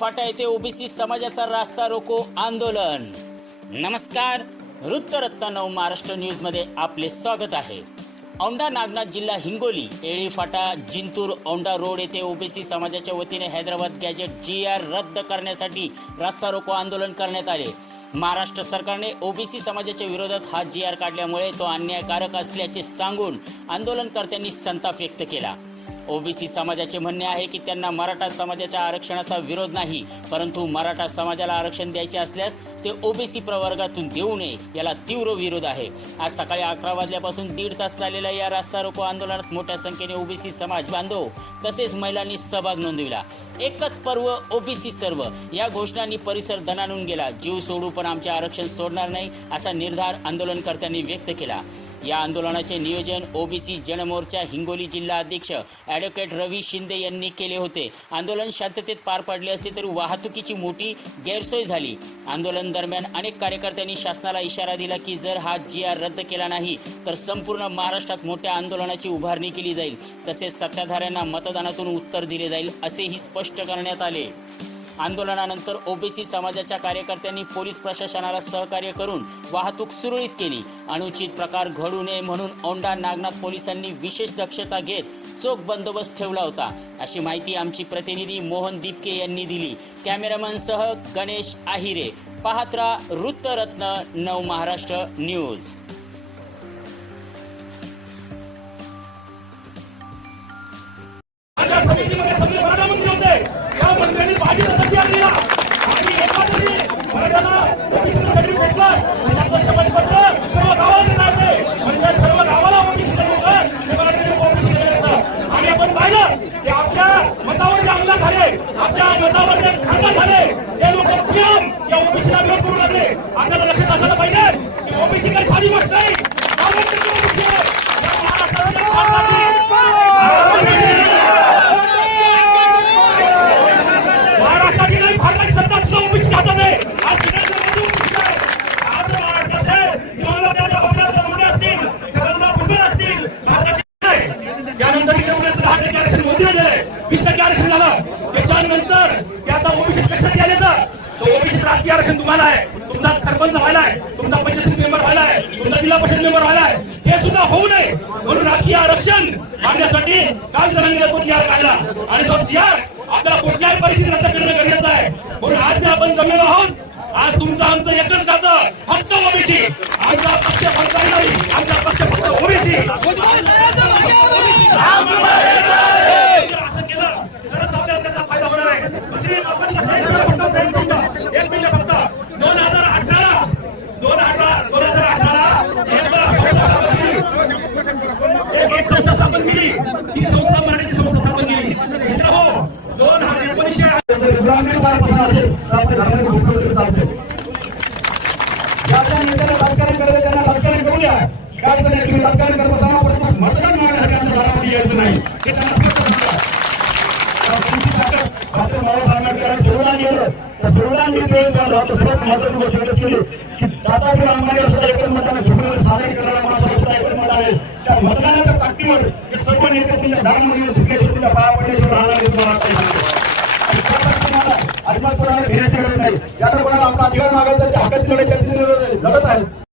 फाटा येथे ओबीसी समाजाचा रास्ता रोको आंदोलन. नमस्कार वृत्तरत्न नऊ महाराष्ट्र न्यूजमध्ये आपले स्वागत आहे. औंढा नागनाथ जिल्हा हिंगोली एळी फाटा जिंतूर औंढा रोड येथे ओबीसी समाजाच्या वतीने हैदराबाद गॅजेट जी आर रद्द करण्यासाठी रास्ता रोको आंदोलन करण्यात आले. महाराष्ट्र सरकारने ओबीसी समाजाच्या विरोधात हा जी आर काढल्यामुळे तो अन्यायकारक असल्याचे सांगून आंदोलनकर्त्यांनी संताप व्यक्त केला. ओबीसी समाजाचे म्हणणे आहे की त्यांना मराठा समाजाच्या आरक्षणाचा विरोध नाही परंतु मराठा समाजाला आरक्षण द्यायचे असल्यास ते ओबीसी प्रवर्गातून देऊ नये याला तीव्र विरोध आहे. आज सकाळी अकरा वाजल्यापासून दीड तास चाललेल्या या रास्ता रोको आंदोलनात मोठ्या संख्येने ओबीसी समाज बांधव तसेच महिलांनी सहभाग नोंदविला. एकच पर्व ओबीसी सर्व. या घोषणांनी परिसर दणाणून गेला. जीव सोडू पण आमचे आरक्षण सोडणार नाही असा निर्धार आंदोलनकर्त्यांनी व्यक्त केला. या आंदोलनाचे नियोजन ओबीसी जनमोर्चा हिंगोली जिल्हा अध्यक्ष ॲडव्होकेट रवी शिंदे यांनी केले होते. आंदोलन शांततेत पार पडले असले तरी वाहतुकीची मोठी गैरसोय झाली. आंदोलन दरम्यान अनेक कार्यकर्त्यांनी शासनाला इशारा दिला की जर हा जी आर रद्द केला नाही तर संपूर्ण महाराष्ट्रात मोठ्या आंदोलनाची उभारणी केली जाईल. तसेच सत्ताधाऱ्यांना मतदानातून उत्तर दिले जाईल असेही स्पष्ट करण्यात आले. आंदोलनानंतर ओबीसी समाजाच्या कार्यकर्त्यांनी पोलीस प्रशासनाला सहकार्य करून वाहतूक सुरळीत केली. अनुचित प्रकार घडू नये म्हणून औंढा नागनाथ पोलिसांनी विशेष दक्षता घेत चोख बंदोबस्त ठेवला होता. अशी माहिती आमची प्रतिनिधी मोहन दिपके यांनी दिली. कॅमेरामॅनसह गणेश आहिरे. पाहत राहा वृत्तरत्न नव महाराष्ट्र न्यूज. समितीमध्ये सगळे मराठा मंत्री होते त्या मंत्र्यांनी भाजपसाठी आणलेला आणि एका तरी मराठ्याला ओबीसीचं सर्टिफिकेट भेटलं त्याचं शपथपत्र सर्व गावाला देणार ते म्हणजे सर्व गावाला ओबीसीचं लोक हे मराठ्यांनी ओबीसी केलं होतं. आणि आपण आपल्या मतावर जे अंमलात झाले. आपल्या मतावर जे खांदा झाले. ते लोक कायम या ओबीसीला विरोध करू लागले. आपल्याला लक्षात असायला पाहिजे की ओबीसी काही साधी गोष्ट नाही नागरिकत्व ओबीसी आहे. या महाराष्ट्रामध्ये भारताची महाराष्ट्राची नाही भारताची सत्ता सुद्धा ओबीसी हातात आहे आज सगळ्यांचं बाजू ओबीसी आहे. आज महाराष्ट्रात आहे, किंवा त्या भावनाच्या मुंडे असतील शरदराव कुंभार असतील भारताची नाही. त्यानंतर निवडण्याचं दहा टक्के आरक्षण मोदीने दिलंय वीस टक्के आरक्षण झालं. त्याच्यानंतर ते आता ओबीसी कशासाठी आले तर? ओबीसी राजकीय आरक्षण तुम्हाला आहे. तुमचा सरपंच व्हायला आहे. तुमचा पंचायत मेंबर व्हायला आहे. तुमचा जिल्हा परिषद मेंबर व्हायला आहे. हे सुद्धा होऊ नये. म्हणून राजकीय आरक्षण मागण्यासाठी काल जणांनी तो जी काढला. आणि तो जी आपल्याला कुठल्याही परिस्थितीत रद्द करणं गरजेचं आहे. म्हणून आज जे आपण जमलेलो आहोत आज तुमचं आमचं एकच जातं. फक्त ओबीसी. आमचा पक्ष फक्त नाही. आमचा पक्ष फक्त ओबीसी. एकोणीसशे ग्रामीण काळापासून असेल तर आपण धर्माने भोगतो तरी चालते ज्या ज्या नेत्याला राजकारण करायचं त्यांना राजकारण करू द्या काय अडचण आहे तुम्ही राजकारण करत परंतु मतदान मागण्यासाठी आमच्या घरामध्ये यायचं नाही. हे त्यांना स्पष्ट सांगा डॉक्टर बाबासाहेब सर्वांना सर्वांनी सर्वात महत्वाची गोष्ट केली. की दादाजी सुद्धा एकच करणारा माणसाला सुद्धा एकच मत आहे त्या मतदानाच्या ताकदीवर हे सर्व नेते तुमच्या दारामध्ये सुटल्याशिवाय तुमच्या पाया पडल्याशिवाय राहणार तुम्हाला आता सांगतो. आणि त्यासाठी तुम्हाला अजिबात कोणाला भिण्याची गरज नाही. ज्याला कोणाला आपला अधिकार मागायचा त्या हक्काची लढाई त्याची लढत आहे.